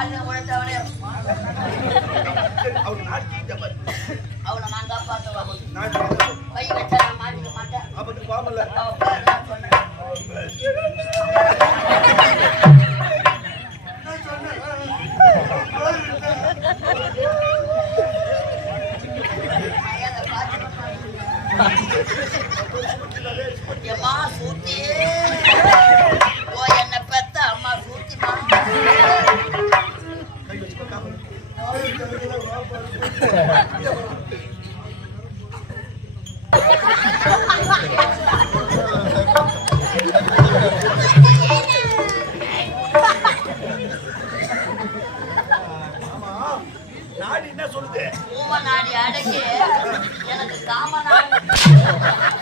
அவனை நான் காப்பாற்றுவாங்க கை வச்சா நான் மாட்டிக்க மாட்டேன் அப்படி பாமல்ல அம்மா சூட்டி ஓ என்ன பெத்த அம்மா சூட்டிமா நாடி என்ன சொல்லுது நாடி அடக்கி எனக்கு காம நாடு